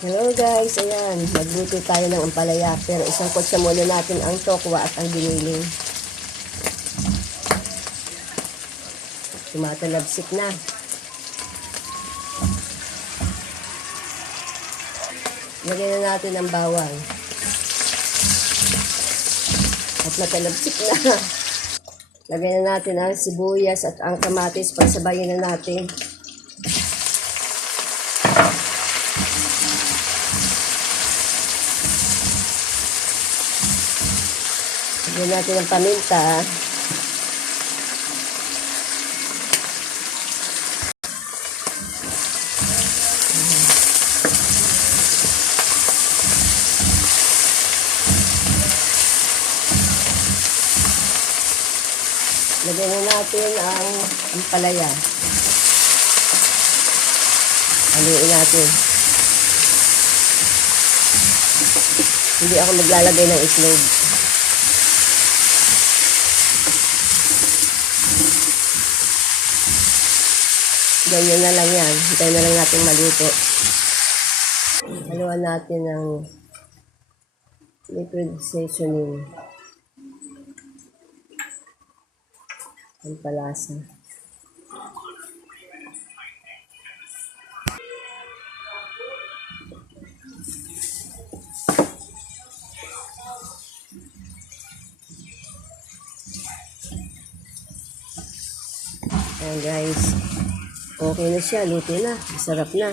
Hello guys, ayan, magluto tayo ng ampalaya pero isang kutsa muna natin ang tokwa at ang giniling. Tumatalabsik na. Lagyan na natin ang bawang. At matalabsik na. Lagyan na natin ang sibuyas at ang kamatis. Pagsabayin na natin. Lagyan natin ang paminta. Lagyan na natin ang ampalaya. Haluin natin. Hindi ako maglalagay ng itlog. Ganyan na lang yan. Hintayin na lang natin maluto. Haluan natin ng liquid seasoning. Ang palasa. Ayan guys. Okay na siya. Luto na. Masarap na.